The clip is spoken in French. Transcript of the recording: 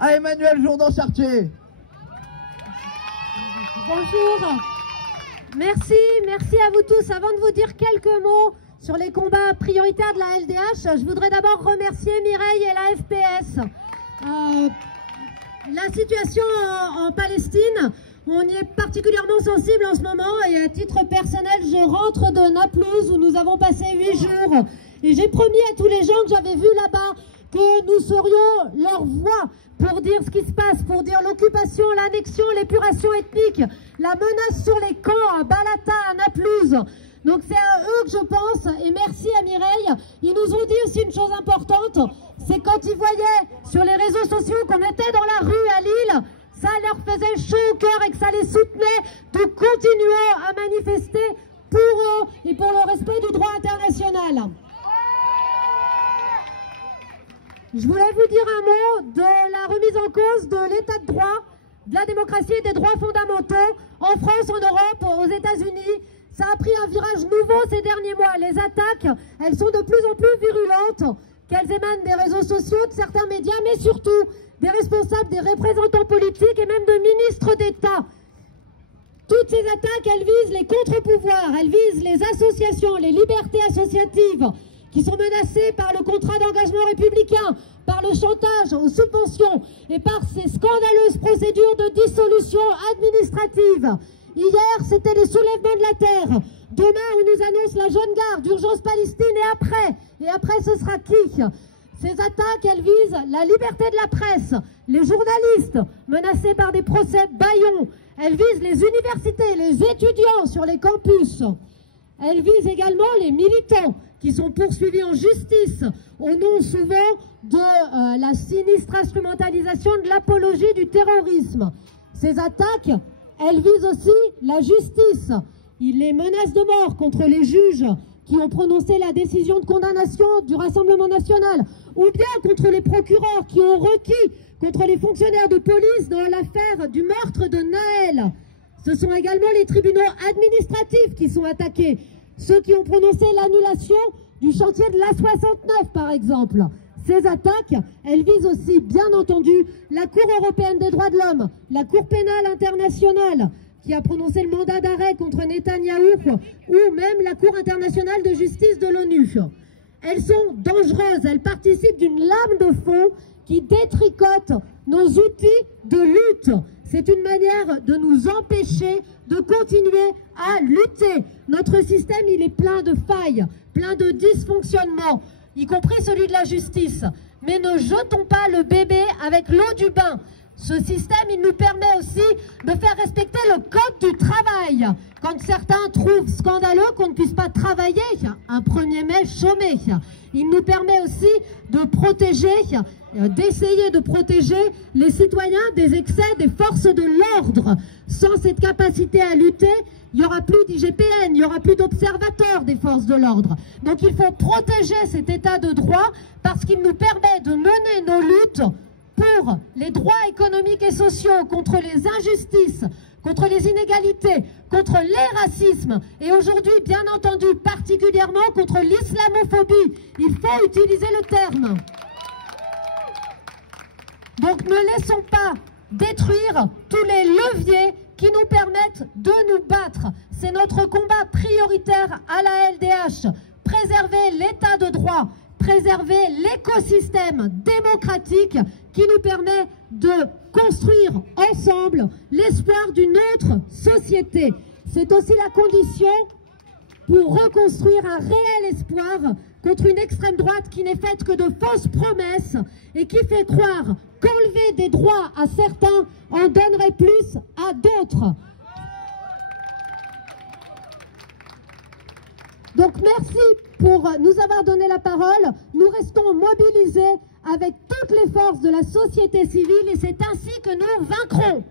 à Emmanuel Jourdan-Chartier. Bonjour. Merci à vous tous. Avant de vous dire quelques mots sur les combats prioritaires de la LDH, je voudrais d'abord remercier Mireille et la FPS. La situation en Palestine, on y est particulièrement sensible en ce moment et à titre personnel, je rentre de Naplouse où nous avons passé 8 jours et j'ai promis à tous les gens que j'avais vus là-bas que nous serions leur voix pour dire ce qui se passe, pour dire l'occupation, l'annexion, l'épuration ethnique, la menace sur les camps à Balata, à Naplouse. Donc c'est à eux que je pense et merci à Mireille. Ils nous ont dit aussi une chose importante, c'est quand ils voyaient sur les réseaux sociaux qu'on était dans la rue à Lille, ça leur faisait chaud au cœur et que ça les soutenait de continuer à manifester pour eux et pour le respect du droit international. Je voulais vous dire un mot de la remise en cause de l'état de droit, de la démocratie et des droits fondamentaux en France, en Europe, aux États-Unis. Ça a pris un virage nouveau ces derniers mois. Les attaques, elles sont de plus en plus virulentes, qu'elles émanent des réseaux sociaux, de certains médias, mais surtout des responsables, des représentants politiques et même de ministres d'État. Toutes ces attaques, elles visent les contre-pouvoirs, elles visent les associations, les libertés associatives qui sont menacées par le contrat d'engagement républicain, par le chantage aux subventions et par ces scandaleuses procédures de dissolution administrative. Hier, c'était les soulèvements de la terre. Demain, on nous annonce la jeune garde, d'urgence Palestine et après, ce sera qui? Ces attaques, elles visent la liberté de la presse, les journalistes menacés par des procès bâillons. Elles visent les universités, les étudiants sur les campus. Elles visent également les militants qui sont poursuivis en justice au nom souvent de la sinistre instrumentalisation de l'apologie du terrorisme. Ces attaques, elles visent aussi la justice. Les menaces de mort contre les juges qui ont prononcé la décision de condamnation du Rassemblement national, ou bien contre les procureurs qui ont requis contre les fonctionnaires de police dans l'affaire du meurtre de Naël. Ce sont également les tribunaux administratifs qui sont attaqués, ceux qui ont prononcé l'annulation du chantier de l'A69 par exemple. Ces attaques, elles visent aussi, bien entendu, la Cour européenne des droits de l'homme, la Cour pénale internationale, qui a prononcé le mandat d'arrêt contre Netanyahou, ou même la Cour internationale de justice de l'ONU. Elles sont dangereuses, elles participent d'une lame de fond qui détricote nos outils de lutte. C'est une manière de nous empêcher de continuer à lutter. Notre système, il est plein de failles, plein de dysfonctionnements, y compris celui de la justice. Mais ne jetons pas le bébé avec l'eau du bain. Ce système, il nous permet aussi de faire respecter le code du travail. Quand certains trouvent scandaleux qu'on ne puisse pas travailler, un 1er mai chômé. Il nous permet aussi de protéger, d'essayer de protéger les citoyens des excès des forces de l'ordre. Sans cette capacité à lutter, il n'y aura plus d'IGPN, il n'y aura plus d'observateurs des forces de l'ordre. Donc il faut protéger cet état de droit parce qu'il nous permet de mener nos luttes pour les droits économiques et sociaux, contre les injustices, contre les inégalités, contre les racismes et aujourd'hui, bien entendu, particulièrement contre l'islamophobie. Il faut utiliser le terme. Donc ne laissons pas détruire tous les leviers qui nous permettent de nous battre. C'est notre combat prioritaire à la LDH. Préserver l'état de droit, préserver l'écosystème démocratique qui nous permet de construire ensemble l'espoir d'une autre société. C'est aussi la condition pour reconstruire un réel espoir contre une extrême droite qui n'est faite que de fausses promesses et qui fait croire qu'enlever des droits à certains en donnerait plus à d'autres. Donc merci pour nous avoir donné la parole. Nous restons mobilisés avec toutes les forces de la société civile et c'est ainsi que nous vaincrons.